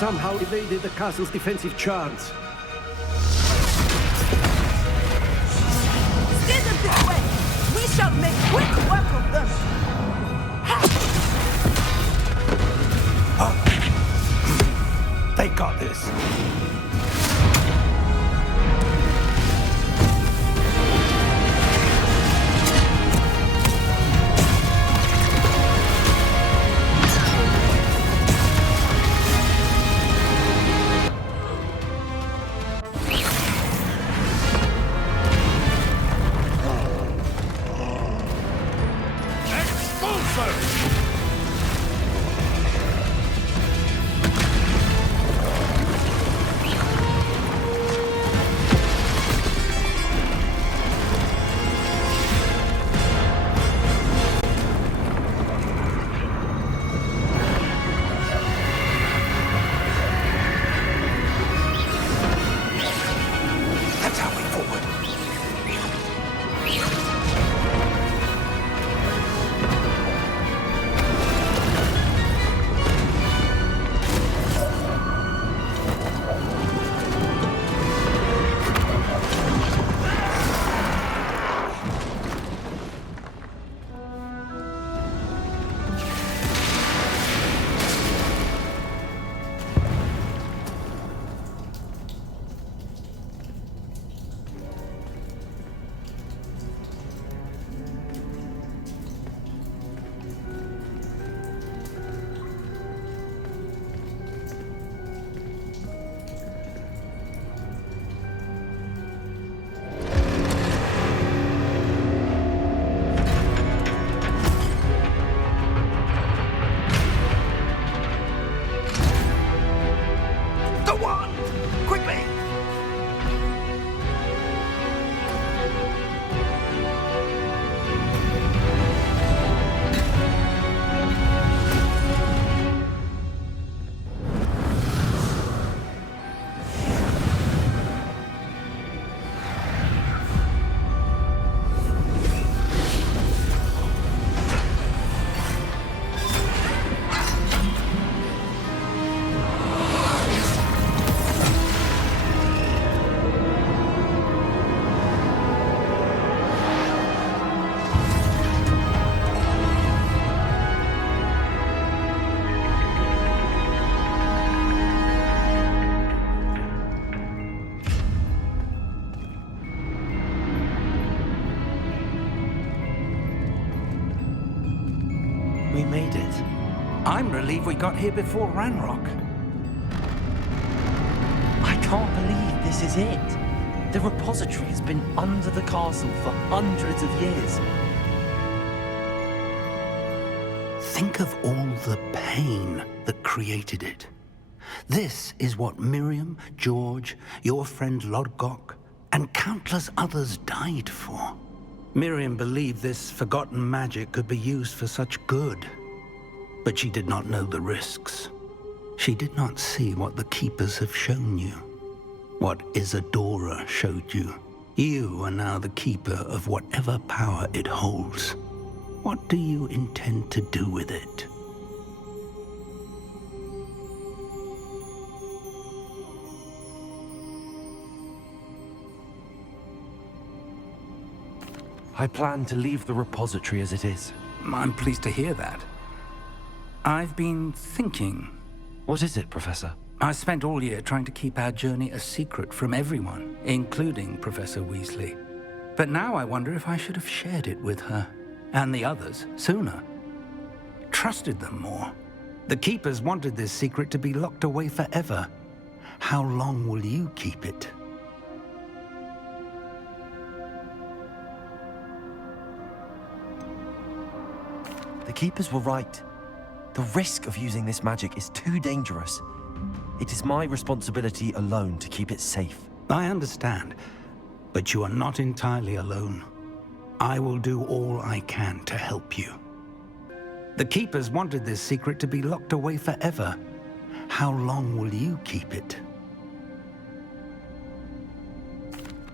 somehow evaded the castle's defensive charms. Steer them this way! We shall make quick work of them! They got this. We made it. I'm relieved we got here before Ranrok. I can't believe this is it. The repository has been under the castle for hundreds of years. Think of all the pain that created it. This is what Miriam, George, your friend Lodgok, and countless others died for. Miriam believed this forgotten magic could be used for such good. But she did not know the risks. She did not see what the Keepers have shown you. What Isadora showed you. You are now the Keeper of whatever power it holds. What do you intend to do with it? I plan to leave the repository as it is. I'm pleased to hear that. I've been thinking. What is it, Professor? I spent all year trying to keep our journey a secret from everyone, including Professor Weasley. But now I wonder if I should have shared it with her, and the others, sooner. Trusted them more. The Keepers wanted this secret to be locked away forever. How long will you keep it? The Keepers were right. The risk of using this magic is too dangerous. It is my responsibility alone to keep it safe. I understand, but you are not entirely alone. I will do all I can to help you. The Keepers wanted this secret to be locked away forever. How long will you keep it?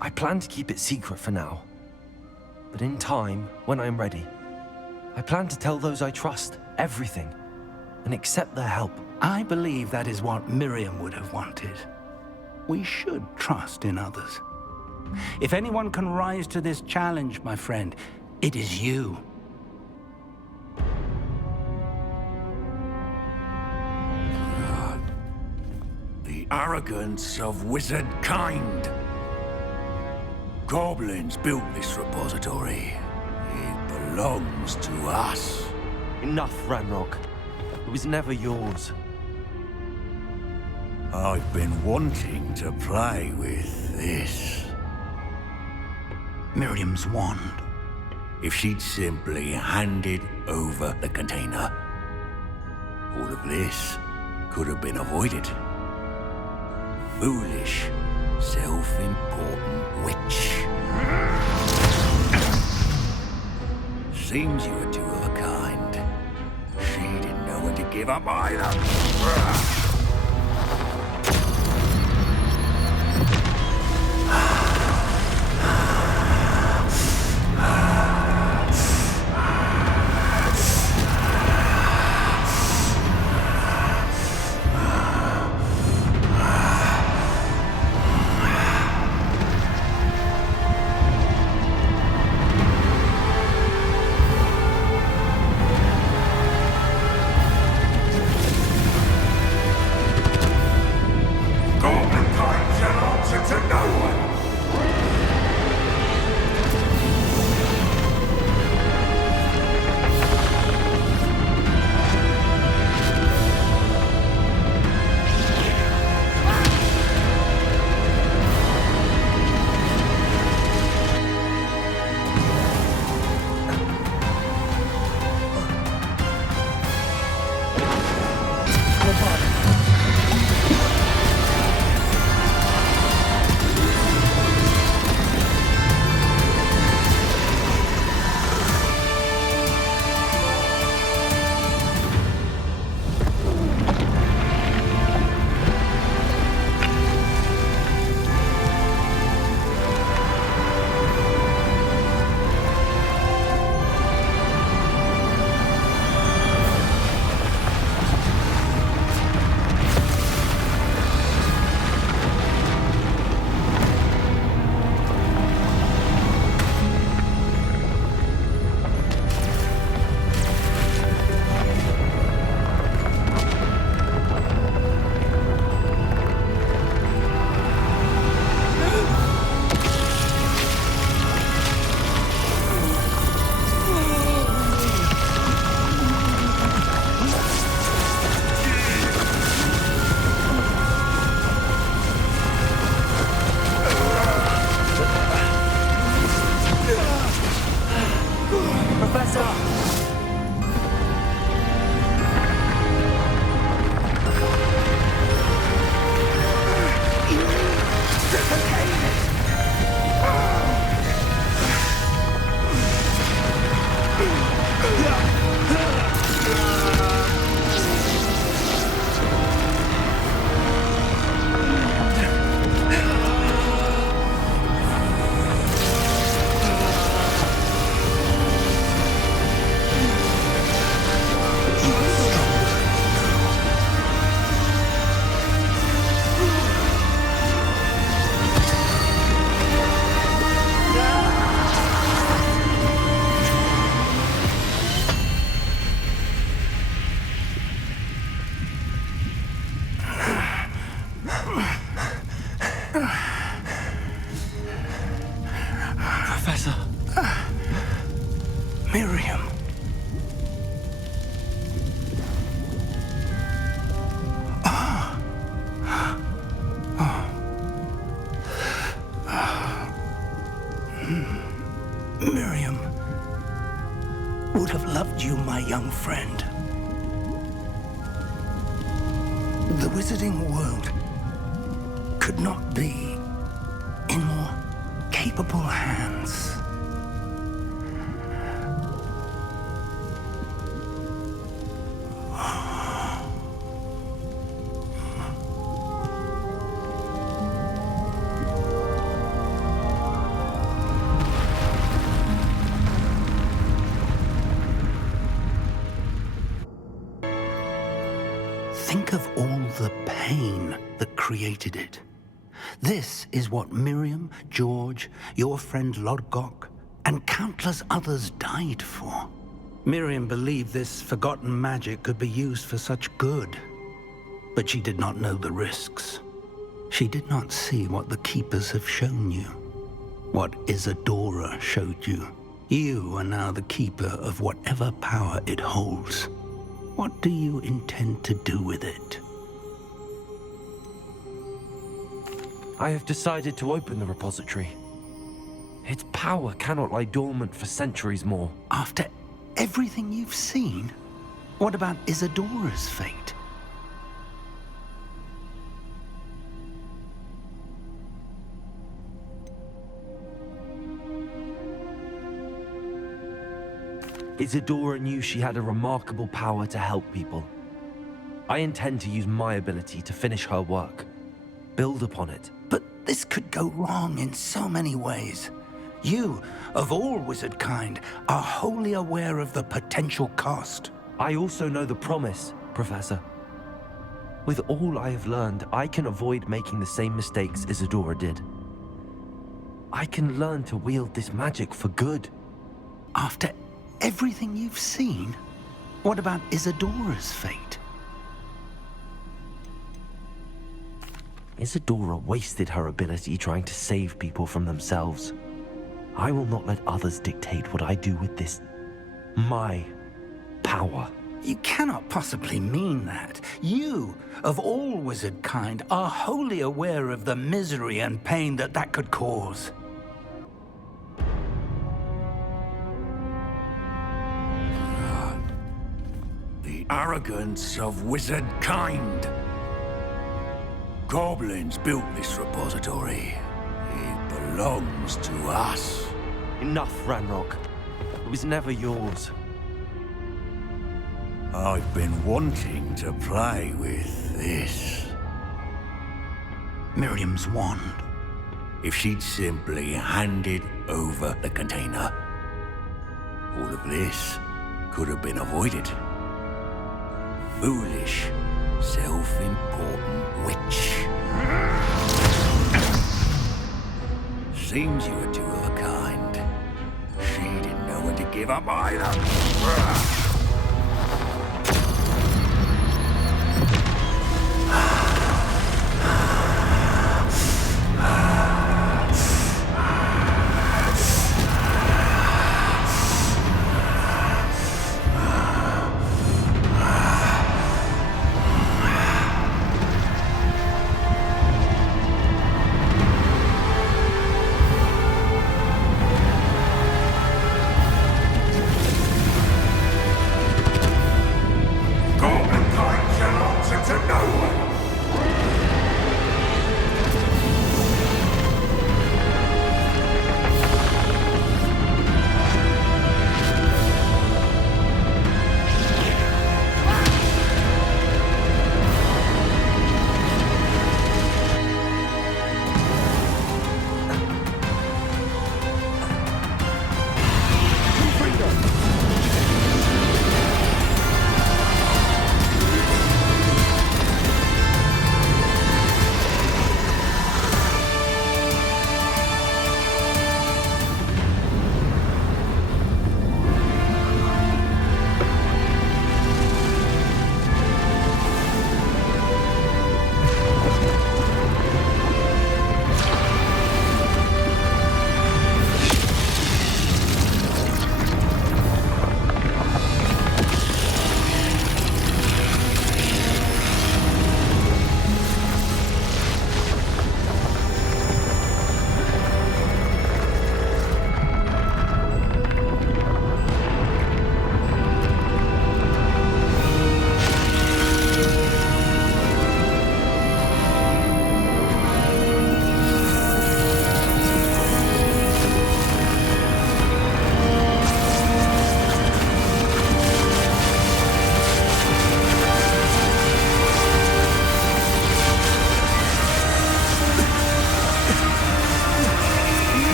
I plan to keep it secret for now. But in time, when I am ready, I plan to tell those I trust everything and accept their help I believe that is what Miriam would have wanted. We should trust in others. If anyone can rise to this challenge, my friend, it is you. The arrogance of wizard kind. Goblins built this repository. It belongs to us. Enough, Ranrok. It was never yours. I've been wanting to play with this. Miriam's wand. If she'd simply handed over the container, all of this could have been avoided. Foolish, self-important witch. Seems you were two of a kind. She didn't know when to give up either. Professor. Miriam. Miriam would have loved you, my young friend. The wizarding world could not be in more capable hands. Think of all the pain that created it. This is what Miriam, George, your friend Lodgok, and countless others died for. Miriam believed this forgotten magic could be used for such good, but she did not know the risks. She did not see what the Keepers have shown you, what Isadora showed you. You are now the Keeper of whatever power it holds. What do you intend to do with it? I have decided to open the repository. Its power cannot lie dormant for centuries more. After everything you've seen, what about Isadora's fate? Isadora knew she had a remarkable power to help people. I intend to use my ability to finish her work, build upon it. But this could go wrong in so many ways. You, of all wizard kind, are wholly aware of the potential cost. I also know the promise, Professor. With all I have learned, I can avoid making the same mistakes Isadora did. I can learn to wield this magic for good. After everything you've seen, what about Isadora's fate? Isadora wasted her ability trying to save people from themselves. I will not let others dictate what I do with this. My power. You cannot possibly mean that. You, of all wizard kind, are wholly aware of the misery and pain that could cause. The arrogance of wizard kind. Goblins built this repository. It belongs to us. Enough, Ranrok. It was never yours. I've been wanting to play with this. Miriam's wand. If she'd simply handed over the container, all of this could have been avoided. Foolish, self-important witch. Seems you were two of a kind. She didn't know when to give up either.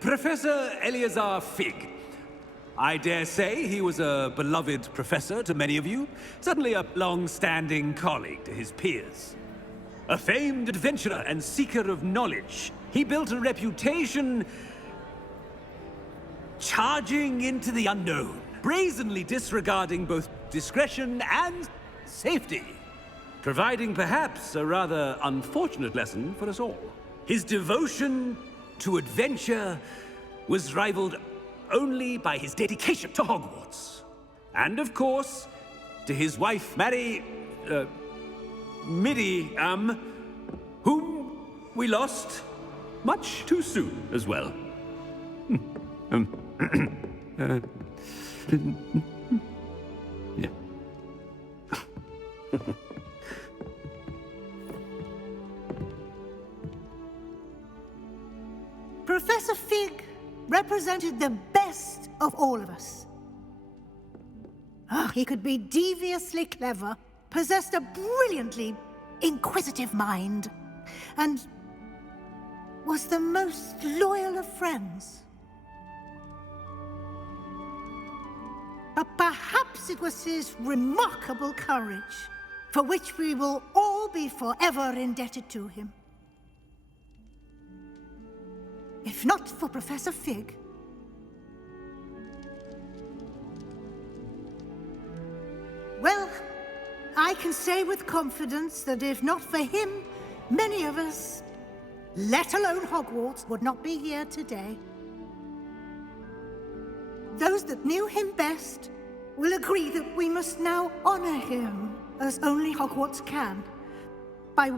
Professor Eleazar Fig. I dare say he was a beloved professor to many of you, certainly a long-standing colleague to his peers. A famed adventurer and seeker of knowledge, he built a reputation charging into the unknown, brazenly disregarding both discretion and safety, providing perhaps a rather unfortunate lesson for us all. His devotion to adventure was rivaled only by his dedication to Hogwarts. And of course, to his wife, Midi, whom we lost much too soon as well. Yeah. Professor Fig represented the best of all of us. He could be deviously clever, possessed a brilliantly inquisitive mind, and was the most loyal of friends. But perhaps it was his remarkable courage, for which we will all be forever indebted to him. If not for Professor Fig, well, I can say with confidence that if not for him, many of us, let alone Hogwarts, would not be here today. Those that knew him best will agree that we must now honor him as only Hogwarts can, by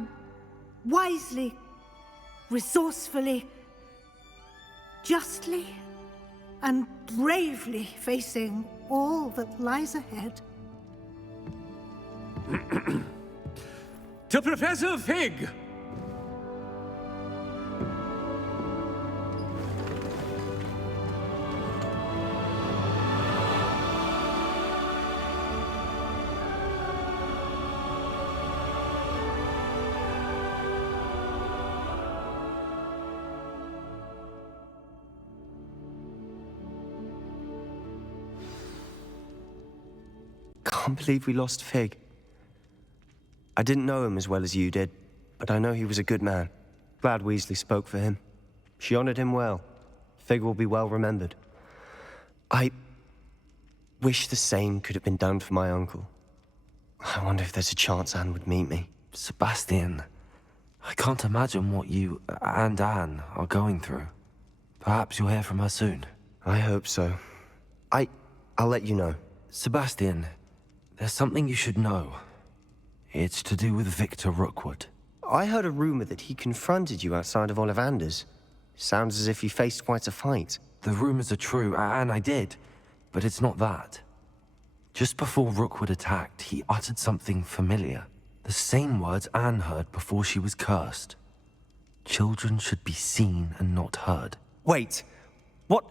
wisely, resourcefully, justly, and bravely facing all that lies ahead. To Professor Fig! Can't believe we lost Fig. I didn't know him as well as you did, but I know he was a good man. Glad Weasley spoke for him. She honored him well. Fig will be well remembered. I wish the same could have been done for my uncle. I wonder if there's a chance Anne would meet me. Sebastian, I can't imagine what you and Anne are going through. Perhaps you'll hear from her soon. I hope so. I'll let you know. Sebastian, there's something you should know. It's to do with Victor Rookwood. I heard a rumor that he confronted you outside of Ollivander's. Sounds as if he faced quite a fight. The rumors are true, and I did, but it's not that. Just before Rookwood attacked, he uttered something familiar. The same words Anne heard before she was cursed. Children should be seen and not heard. Wait, what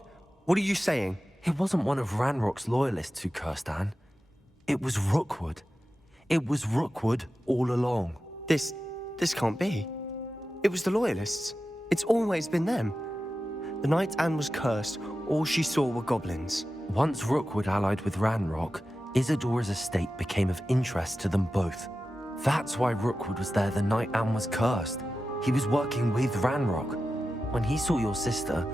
are you saying? It wasn't one of Ranrock's loyalists who cursed Anne. It was Rookwood. It was Rookwood all along. This can't be. It was the Loyalists. It's always been them. The night Anne was cursed, all she saw were goblins. Once Rookwood allied with Ranrock, Isadora's estate became of interest to them both. That's why Rookwood was there the night Anne was cursed. He was working with Ranrock. When he saw your sister,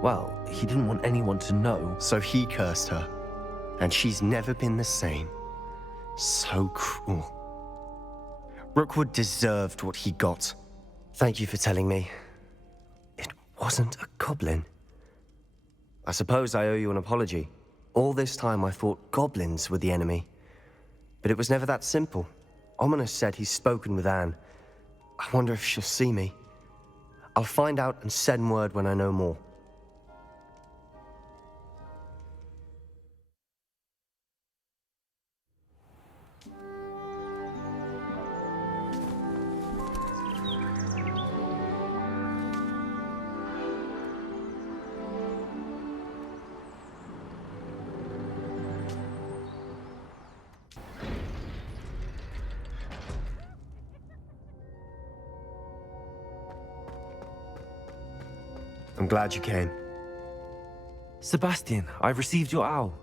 well, he didn't want anyone to know. So he cursed her. And she's never been the same. So cruel. Rookwood deserved what he got. Thank you for telling me. It wasn't a goblin. I suppose I owe you an apology. All this time I thought goblins were the enemy. But it was never that simple. Ominous said he's spoken with Anne. I wonder if she'll see me. I'll find out and send word when I know more. I'm glad you came. Sebastian, I've received your owl.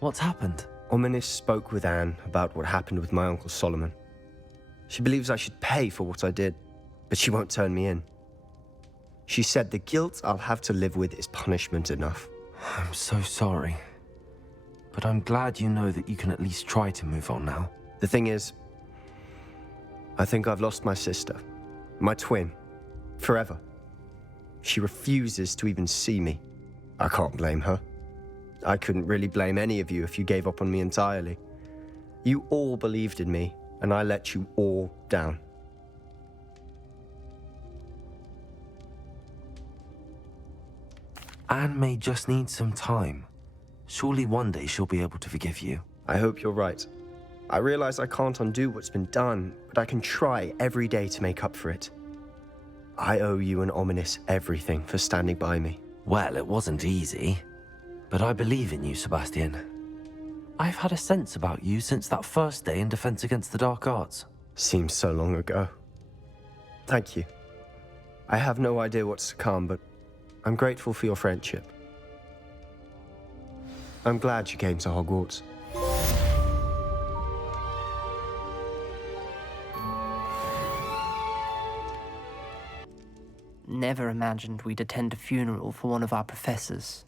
What's happened? Ominis spoke with Anne about what happened with my Uncle Solomon. She believes I should pay for what I did, but she won't turn me in. She said the guilt I'll have to live with is punishment enough. I'm so sorry. But I'm glad you know that you can at least try to move on now. The thing is, I think I've lost my sister, my twin, forever. She refuses to even see me. I can't blame her. I couldn't really blame any of you if you gave up on me entirely. You all believed in me, and I let you all down. Anne may just need some time. Surely one day she'll be able to forgive you. I hope you're right. I realize I can't undo what's been done, but I can try every day to make up for it. I owe you and Ominis everything for standing by me. Well, it wasn't easy, but I believe in you, Sebastian. I've had a sense about you since that first day in Defense Against the Dark Arts. Seems so long ago. Thank you. I have no idea what's to come, but I'm grateful for your friendship. I'm glad you came to Hogwarts. Never imagined we'd attend a funeral for one of our professors.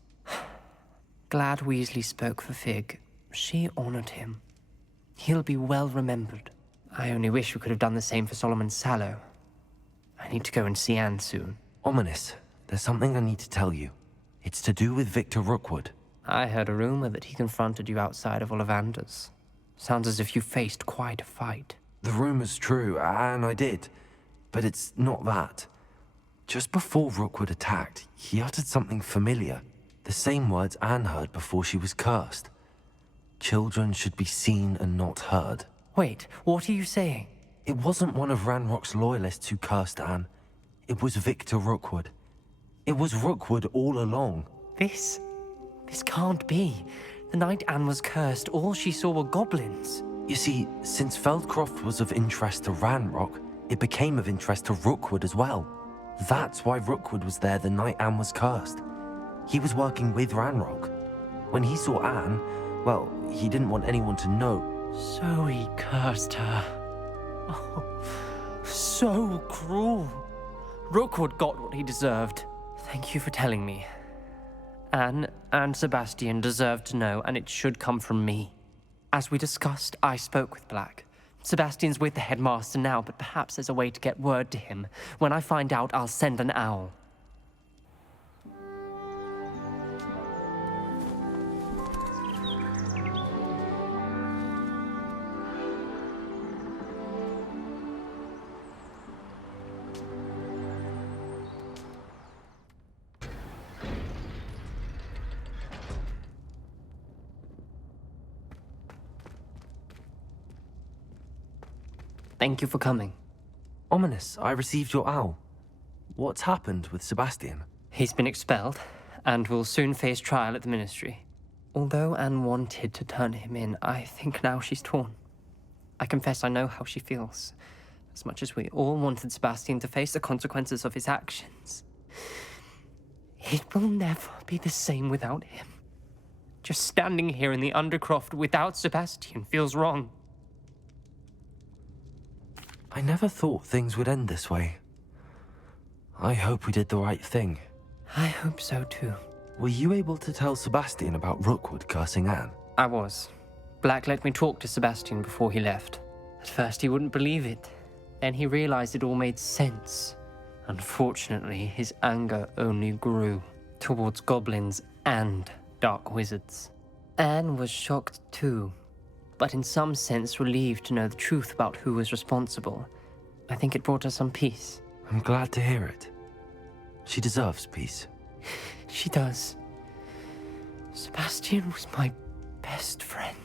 Glad Weasley spoke for Fig. She honored him. He'll be well remembered. I only wish we could have done the same for Solomon Sallow. I need to go and see Anne soon. Ominis, there's something I need to tell you. It's to do with Victor Rookwood. I heard a rumor that he confronted you outside of Ollivander's. Sounds as if you faced quite a fight. The rumor's true, and I did. But it's not that. Just before Rookwood attacked, he uttered something familiar. The same words Anne heard before she was cursed. Children should be seen and not heard. Wait, what are you saying? It wasn't one of Ranrock's loyalists who cursed Anne. It was Victor Rookwood. It was Rookwood all along. This can't be. The night Anne was cursed, all she saw were goblins. You see, since Feldcroft was of interest to Ranrock, it became of interest to Rookwood as well. That's why Rookwood was there the night Anne was cursed. He was working with Ranrock. When he saw Anne, well, he didn't want anyone to know. So he cursed her. Oh, so cruel. Rookwood got what he deserved. Thank you for telling me. Anne and Sebastian deserve to know, and it should come from me. As we discussed, I spoke with Black. Sebastian's with the headmaster now, but perhaps there's a way to get word to him. When I find out, I'll send an owl. Thank you for coming. Ominis, I received your owl. What's happened with Sebastian? He's been expelled, and will soon face trial at the Ministry. Although Anne wanted to turn him in, I think now she's torn. I confess I know how she feels. As much as we all wanted Sebastian to face the consequences of his actions. It will never be the same without him. Just standing here in the Undercroft without Sebastian feels wrong. I never thought things would end this way. I hope we did the right thing. I hope so too. Were you able to tell Sebastian about Rookwood cursing Anne? I was. Black let me talk to Sebastian before he left. At first he wouldn't believe it. Then he realized it all made sense. Unfortunately, his anger only grew towards goblins and dark wizards. Anne was shocked too, but in some sense relieved to know the truth about who was responsible. I think it brought her some peace. I'm glad to hear it. She deserves peace. She does. Sebastian was my best friend.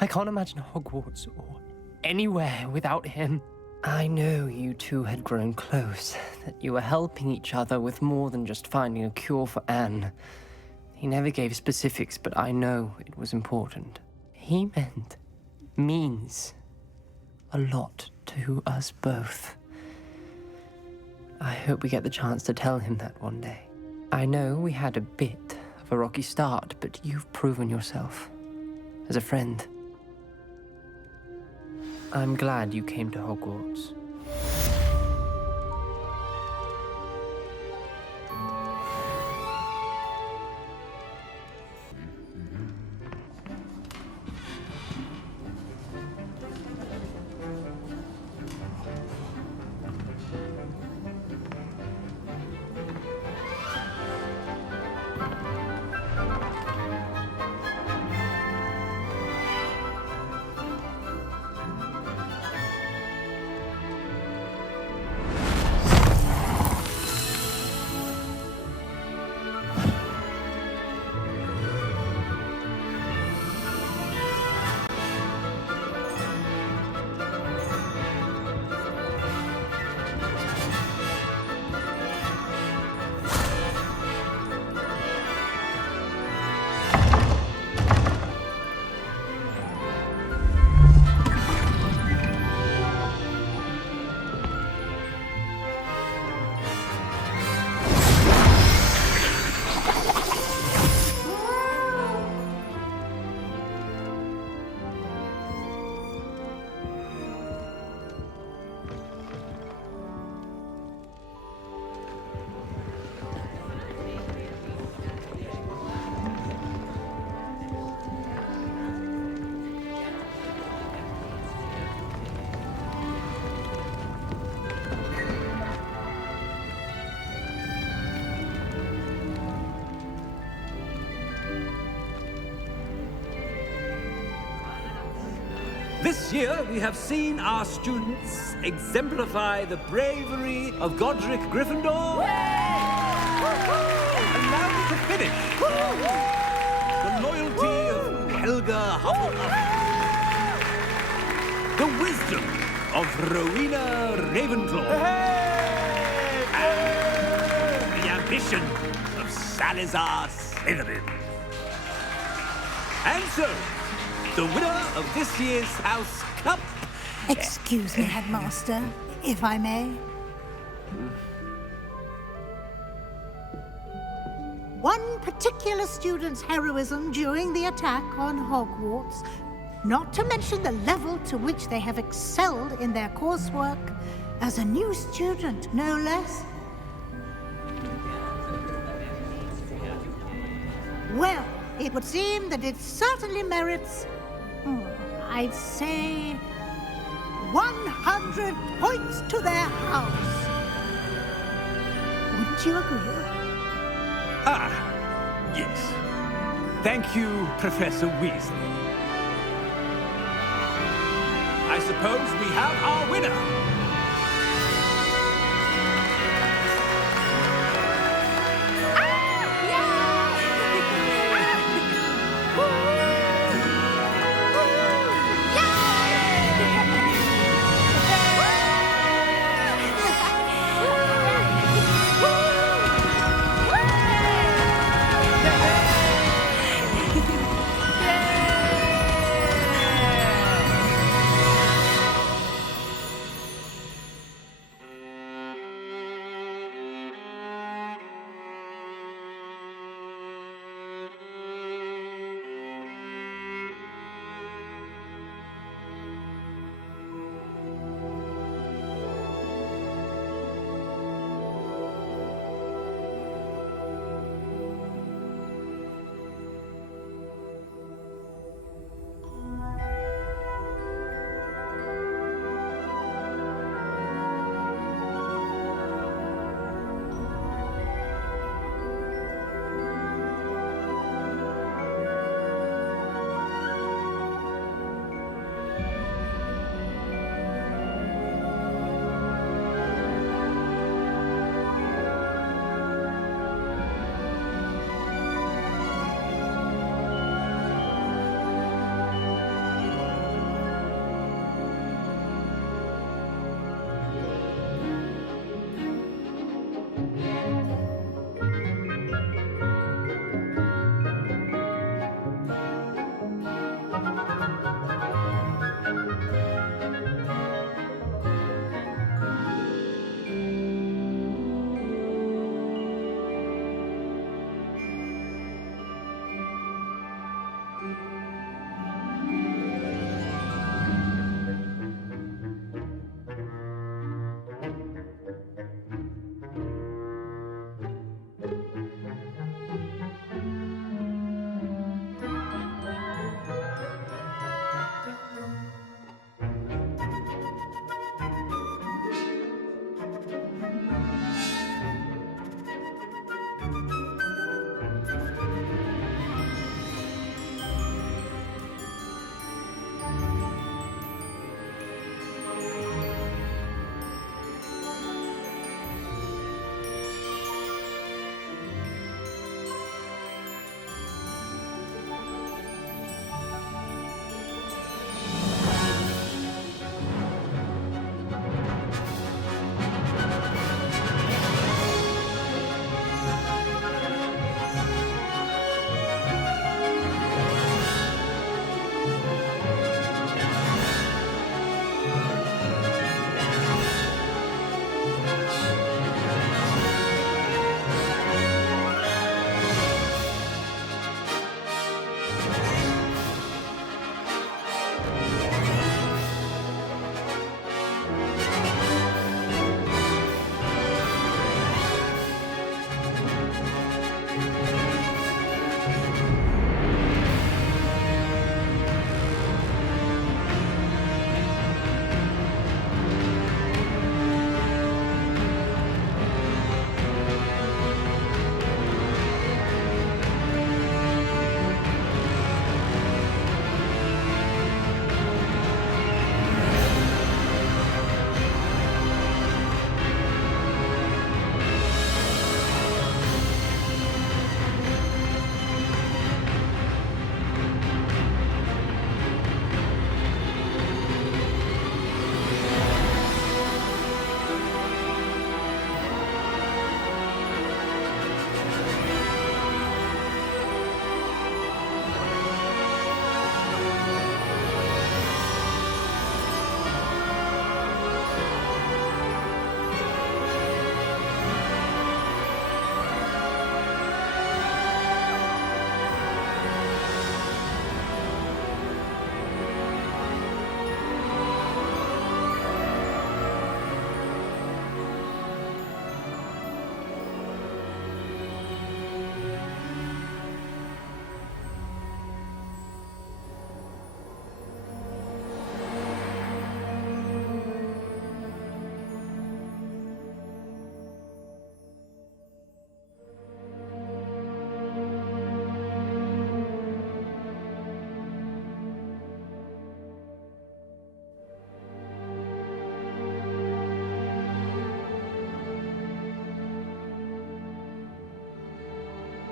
I can't imagine Hogwarts or anywhere without him. I know you two had grown close, that you were helping each other with more than just finding a cure for Anne. He never gave specifics, but I know it was important. He means a lot to us both. I hope we get the chance to tell him that one day. I know we had a bit of a rocky start, but you've proven yourself as a friend. I'm glad you came to Hogwarts. This year, we have seen our students exemplify the bravery of Godric Gryffindor. And now to finish, the loyalty of Helga Hufflepuff, the wisdom of Rowena Ravenclaw, and the ambition of Salazar Slytherin. And so, the winner of this year's House Cup... Excuse me, Headmaster, if I may. One particular student's heroism during the attack on Hogwarts, not to mention the level to which they have excelled in their coursework, as a new student, no less. Well, it would seem that it certainly merits, I'd say, 100 points to their house. Wouldn't you agree? Ah, yes. Thank you, Professor Weasley. I suppose we have our winner.